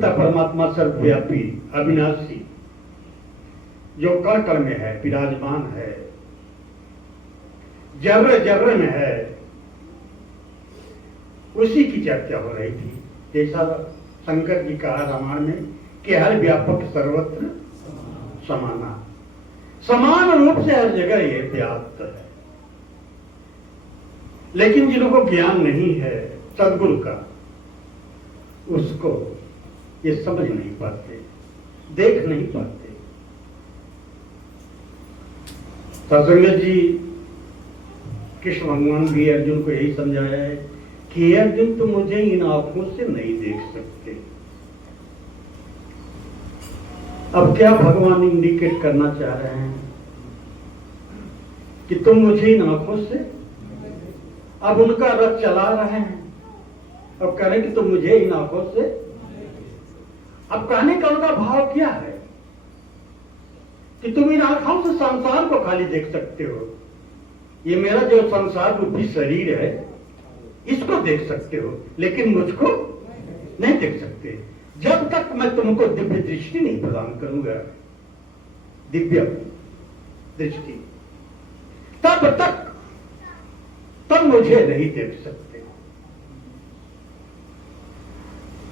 पिता परमात्मा सर्वव्यापी अविनाशी जो कण कण में है, विराजमान है, जर्रे जर्रे में है, उसी की चर्चा हो रही थी। जैसा शंकर जी कहा रामायण में कि हर व्यापक सर्वत्र समाना, समान रूप से हर जगह ये व्याप्त है। लेकिन जिनको ज्ञान नहीं है सद्गुरु का, उसको ये समझ नहीं पाते, देख नहीं पाते। सत्संग जी कृष्ण भगवान भी अर्जुन को यही समझाया है कि अर्जुन तुम मुझे इन आंखों से नहीं देख सकते। अब क्या भगवान इंडिकेट करना चाह रहे हैं कि तुम मुझे इन आंखों से, अब उनका रथ चला रहे हैं, अब कह रहे हैं कि तुम मुझे इन आंखों से। अब कहने का उनका भाव क्या है कि तुम इन आंखों से संसार को खाली देख सकते हो, ये मेरा जो संसार रूपी शरीर है इसको देख सकते हो, लेकिन मुझको नहीं देख सकते। जब तक मैं तुमको दिव्य दृष्टि नहीं प्रदान करूंगा, दिव्य दृष्टि, तब तक तुम मुझे नहीं देख सकते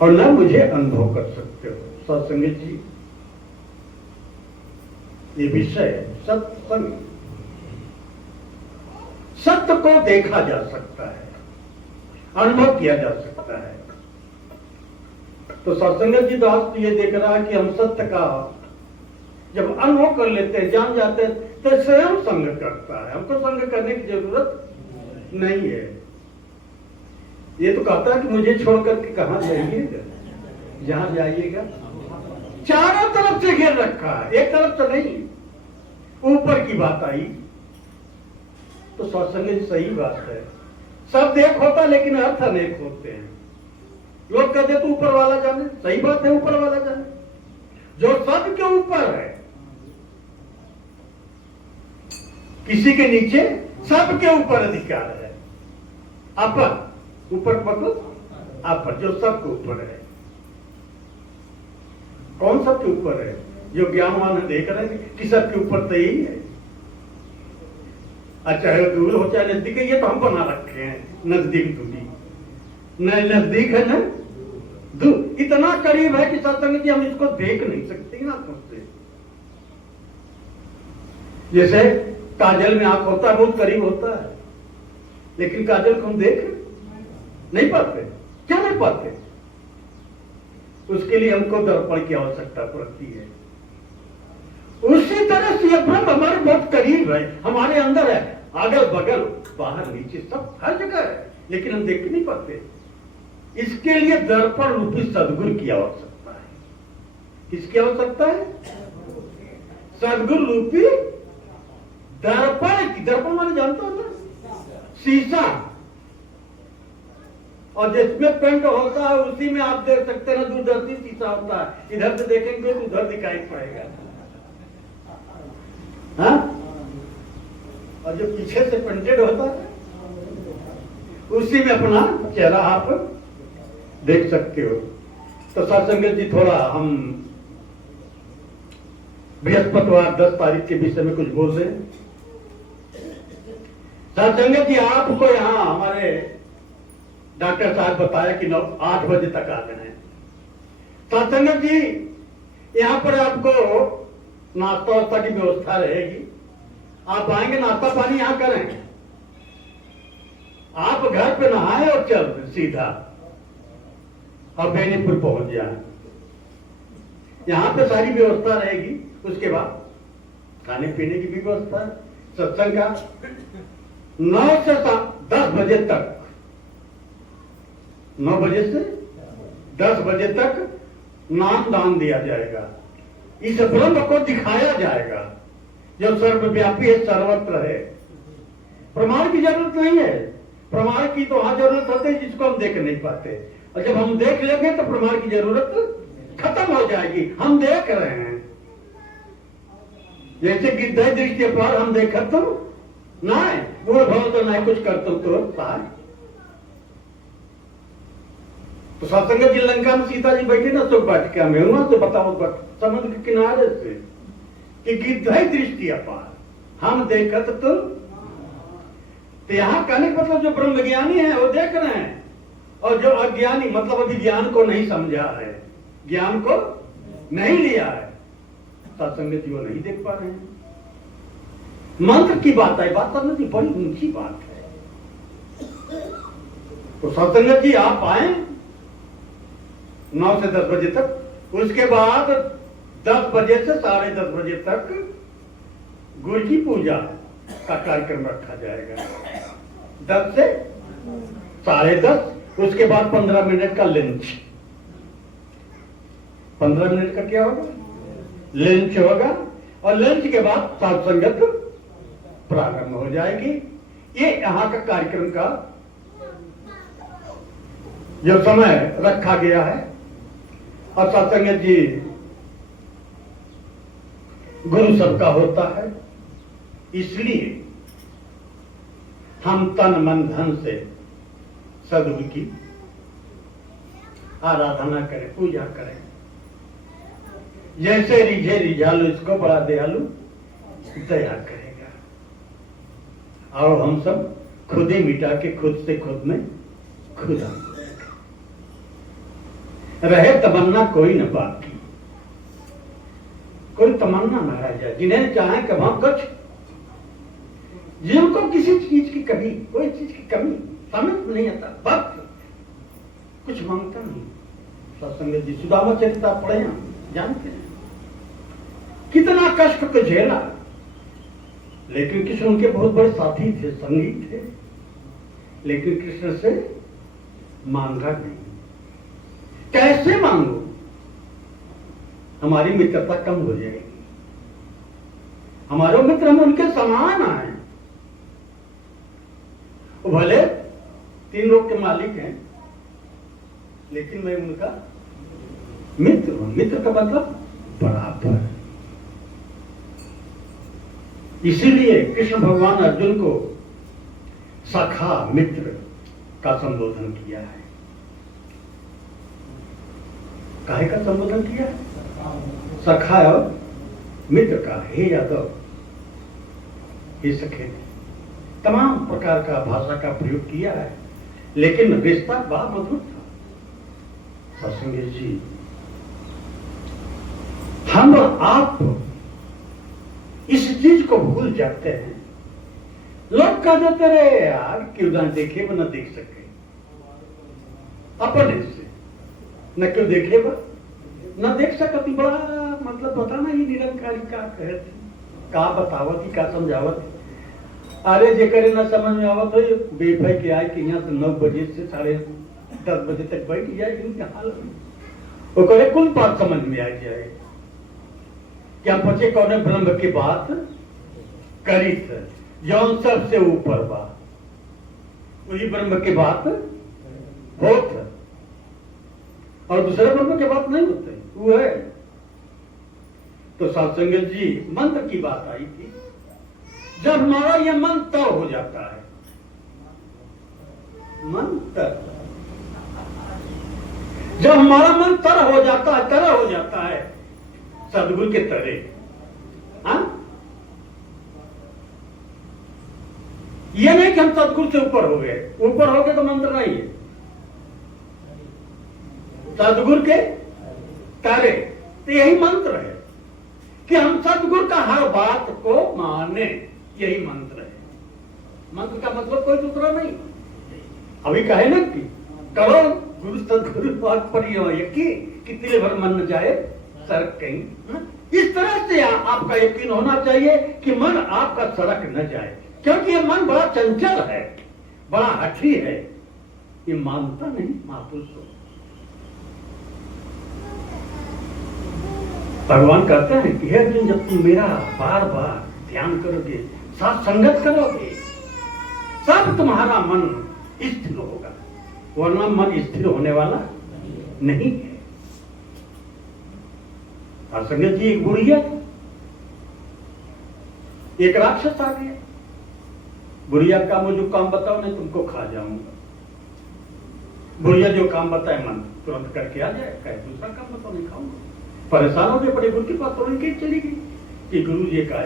और न मुझे अनुभव कर सकते हो। सत्संग जी, ये विषय सत्संग, सत्य को देखा जा सकता है, अनुभव किया जा सकता है। तो सत्संग जी दास तो ये देख रहा है कि हम सत्य का जब अनुभव कर लेते हैं, जान जाते हैं, तो स्वयं संग करता है, हमको संग करने की जरूरत नहीं है। ये तो कहता है कि मुझे छोड़ करके कहां जाइएगा, जहां जाइएगा चारों तरफ से घेर रखा है, एक तरफ से नहीं। ऊपर की बात आई तो सत्संग सही बात है, शब्द एक होता लेकिन अर्थ अनेक होते हैं। लोग कहते तो ऊपर वाला जाने, सही बात है, ऊपर वाला जाने, जो सबके ऊपर है, किसी के नीचे, सबके ऊपर अधिकार है। अपर, ऊपर पकड़ो, अपर, जो सबके ऊपर है। कौन सबके ऊपर है? जो ज्ञानवान है, देख रहे हैं कि सबके ऊपर तो यही है। चाहे दूर हो चाहे नजदीक है, ये तो हम बना रखे हैं नजदीक दूरी, न नजदीक है न दूर, इतना करीब है कि सत्संग जी हम इसको देख नहीं सकते ना आंखों से। जैसे काजल में आंख होता है, बहुत करीब होता है, लेकिन काजल को हम देख नहीं पाते। क्यों नहीं पाते? उसके लिए हमको दर्पण की आवश्यकता पड़ती है। उसी तरह से ये ब्रह्म हमारे बहुत करीब है, हमारे अंदर है, अगल बगल बाहर नीचे सब हर जगह है, लेकिन हम देख नहीं पाते। इसके लिए दर्पण रूपी सद्गुरु की आवश्यकता है। किसकी आवश्यकता है? सद्गुरु रूपी दर्पण की। दर्पण माने जानते हो ना, शीशा, और जिसमें पेंट होता है उसी में आप देख सकते हैं ना, दूरदर्शी शीशा होता है, इधर से देखेंगे तो उधर दिखाई पड़ेगा। हाँ? और जो पीछे से पेंटेड होता है उसी में अपना चेहरा आप देख सकते हो। तो सत्संग जी थोड़ा हम बृहस्पतिवार 10 तारीख के विषय में कुछ बोल रहे हैं। सत्संग जी आपको यहाँ हमारे डॉक्टर साहब बताया कि 8 बजे तक आ जाए। सत्संग जी यहाँ पर आपको नाश्ता वास्ता की व्यवस्था रहेगी, आप आएंगे, नाश्ता पानी यहाँ करें, आप घर पे नहाए और चल सीधा और बेनीपुर पहुंच जाए। यहाँ पे सारी व्यवस्था रहेगी। उसके बाद खाने पीने की भी व्यवस्था है। सत्संग का 9 से 10 बजे तक, 9 बजे से 10 बजे तक नाम दान दिया जाएगा। इस ब्रह्म को दिखाया जाएगा जो सर्वव्यापी है, सर्वत्र है। प्रमाण की जरूरत नहीं है। प्रमाण की तो वहां जरूरत होती है जिसको हम देख नहीं पाते, और जब हम देख लेंगे तो प्रमाण की जरूरत खत्म हो जाएगी। हम देख रहे हैं, जैसे गिद्ध दृष्टि पर हम देखा तो ना वो भाव तो ना कुछ करते तो तो सत्संग जी लंका में सीता जी बैठे ना तो वाटिका में हुआ तो बताओ समुद्र के किनारे से कि गिद्ध है दृष्टि अपार हम देखत तो यहां कहने का मतलब जो ब्रह्मज्ञानी है वो देख रहे हैं और जो अज्ञानी मतलब अभी ज्ञान को नहीं समझा है, ज्ञान को नहीं लिया है, सत्संग जी वो नहीं देख पा रहे हैं। मंत्र की बात है, बात करने की बड़ी ऊंची बात है। तो सत्संग जी आप आए 9 से 10 बजे तक, उसके बाद 10 बजे से 10:30 बजे तक गुरु की पूजा का कार्यक्रम रखा जाएगा। 10 से 10:30, उसके बाद 15 मिनट का लंच। 15 मिनट का क्या होगा? लंच होगा और लंच के बाद सत्संगत प्रारंभ हो जाएगी। ये यहाँ का कार्यक्रम का जो समय रखा गया है। और सत्संगत जी गुरु सबका होता है, इसलिए हम तन मन धन से सदगुरु की आराधना करें, पूजा करें। जैसे रिझे रिझालू इसको बड़ा दयालु दया करेगा। और हम सब खुद ही मिटा के खुद से खुद में खुदा रहे तमन्ना कोई न बाकी, कोई तमन्ना न रह जाए। जिन्हें चाहे कि हम कुछ, जिनको किसी चीज की कभी कोई चीज की कमी समझ नहीं आता, वक्त कुछ मांगता नहीं। सत्संग जी सुदामा चरित्र पढ़े हैं, जानते हैं कितना कष्ट को झेला, लेकिन कृष्ण उनके बहुत बड़े साथी थे, संगी थे, लेकिन कृष्ण से मांगा नहीं। कैसे मांगो? हमारी मित्रता कम हो जाएगी। हमारे मित्र हम उनके समान आए, भले 3 लोग के मालिक हैं, लेकिन मैं उनका मित्र हूं। मित्र का मतलब बराबर। इसीलिए कृष्ण भगवान अर्जुन को सखा मित्र का संबोधन किया है। काहे का संबोधन किया है? सखा और मित्र का। हे यादव, हे सखे, तमाम प्रकार का भाषा का प्रयोग किया है, लेकिन रिश्ता बड़ा मधुर था। सत्संग जी, हम आप इस चीज को भूल जाते हैं। लोग कह देते रहे यार क्यों ना देखे वो न देख सके, अपने से न क्यों देखे वो न देख सकती। बड़ा मतलब बताना ही निरंकारी का कहते, का बतावत का समझावत। अरे जे करे ना समझ में आवत हो बेफाई के आए कि यहाँ से 9 बजे से 10:30 बजे तक बैठ जाए, इनके हाल वो करे कुल बात समझ में आ जाए। क्या पचे कौन ब्रह्म की बात करी थे, जौन सबसे ऊपर बात, वही ब्रह्म की बात होत, और दूसरे ब्रह्म की बात नहीं होते वो है। तो सत्संग जी मंत्र की बात आई थी। जब हमारा यह मन तर हो जाता है, मन तर, जब हमारा मन तर हो जाता है, तरह हो जाता है सदगुरु के तरह। हाँ, ये नहीं कि हम सदगुरु से ऊपर हो गए, ऊपर हो गए तो मंत्र नहीं है। सदगुरु के तारे, तो यही मंत्र है कि हम सदगुरु का हर बात को माने, यही मंत्र है। मंत्र का मतलब कोई दूसरा नहीं। अभी कहे ना कि करो गुरु सदगुरु बात पर यकीन, कितने भर मन न जाए सरक कहीं। इस तरह से आपका यकीन होना चाहिए कि मन आपका सरक न जाए, क्योंकि ये मन बड़ा चंचल है, बड़ा हठी है, ये मानता नहीं महापुरुष। भगवान कहते हैं कि हे अर्जुन, जब तुम मेरा बार बार ध्यान करोगे, साथ संगत करोगे, सब तुम्हारा मन स्थिर होगा, वरना मन स्थिर होने वाला नहीं है। संगत जी एक बुढ़िया, एक राक्षस आ गया। बुढ़िया का मुझे काम बताओ, नहीं तुमको खा जाऊंगा। बुढ़िया जो काम बताए मन तुरंत करके आ जाए, कहे दूसरा काम बताओ नहीं खाऊंगा। परेशान हो गए, बड़े गुरु के पास तुरंत चली गई कि गुरु जी का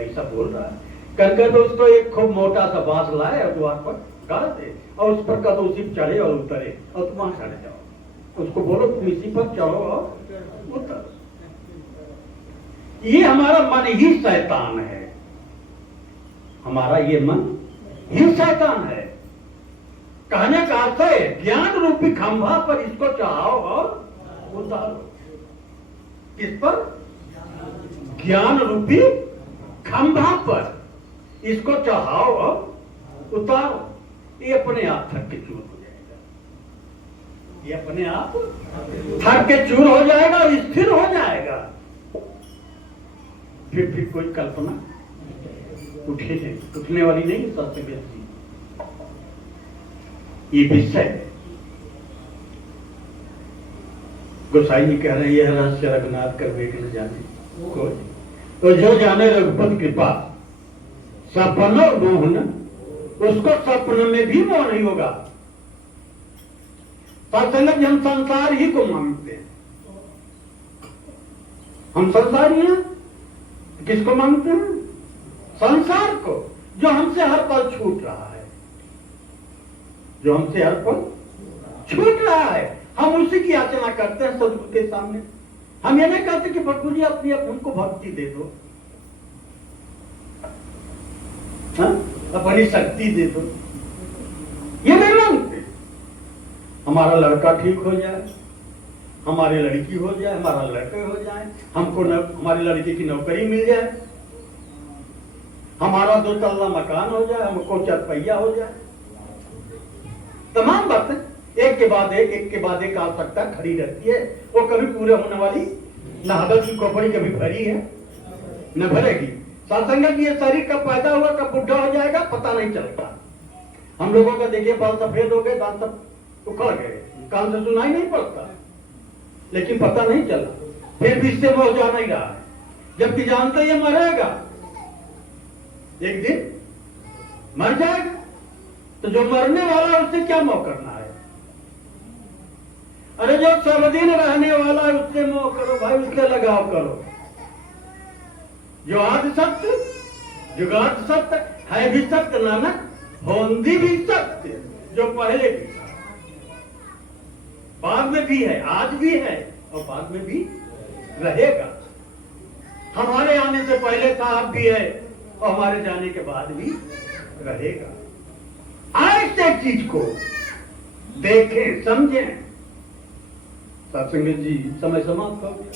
ऐसा बोल रहा है। करके तो उसको एक खूब मोटा सा बांस लाए और द्वार पर गाड़ दे और उस पर कदम उसी चढ़े और उतरे और तुम वहां चढ़ जाओ। उसको बोलो तुम इसी पर चढ़ो और उतर। ये हमारा मन ही शैतान है, हमारा ये मन ही शैतान है। कहने का अर्थ है ज्ञान रूपी खंभा पर इसको चढ़ाओ और उतारो। किस पर? ज्ञान रूपी खंभा पर इसको चढ़ाओ और उतारो। ये अपने आप थक के चूर हो जाएगा, ये अपने आप थक के चूर हो जाएगा और स्थिर हो जाएगा। फिर कोई कल्पना उठने वाली नहीं। सबसे बेहतरीन ये विषय गोसाई जी कह रहे हैं, यह रहस्य रघुनाथ कर वेग न जाने कोई, तो जो जाने रघुपति कृपा सपनों मोह न, उसको सपन में भी मोह नहीं होगा। सत्संग हम संसार ही को मांगते हैं, हम संसारी हैं। किसको मांगते हैं? संसार को, जो हमसे हर पल छूट रहा है, जो हमसे हर पल छूट रहा है। हम उसी की याचना करते हैं सदगुरु के सामने। हम ये नहीं कहते कि प्रभु जी अपनी हमको भक्ति दे दो, अपनी शक्ति दे दो, ये नहीं मांगते। हमारा लड़का ठीक हो जाए, हमारी लड़की हो जाए, हमारा लड़का हो जाए, हमको हमारी लड़की की नौकरी मिल जाए, हमारा 2 तल्ला मकान हो जाए, हमको 4 पहिया हो जाए। तमाम बातें एक के बाद एक आवश्यकता खड़ी रहती है। वो कभी पूरे होने वाली न, हदर की खोपड़ी कभी भरी है न भरेगी। सत्संग ये शरीर कब पैदा हुआ कब बुढ़ा हो जाएगा पता नहीं चलता। हम लोगों का देखिए बाल सफेद हो गए, दांत सब उखड़ गए, कान से सुनाई नहीं पड़ता, लेकिन पता नहीं चला। फिर भी इससे मोह जा नहीं रहा है, जबकि जानते ये मरेगा, एक दिन मर जाएगा। तो जो मरने वाला है उससे क्या मोह करना है? अरे जो सर्वदिन रहने वाला है उससे मोह करो भाई, उससे लगाव करो। जो आदि सत्य जुगाद सत्य है भी सत्य, नानक होंदी भी सत्य। जो पहले भी था, बाद में भी है, आज भी है और बाद में भी रहेगा। हमारे आने से पहले था, अब भी है और हमारे जाने के बाद भी रहेगा। ऐसे चीज को देखें, समझें। सत्संग जी समय समाप्त हो गया।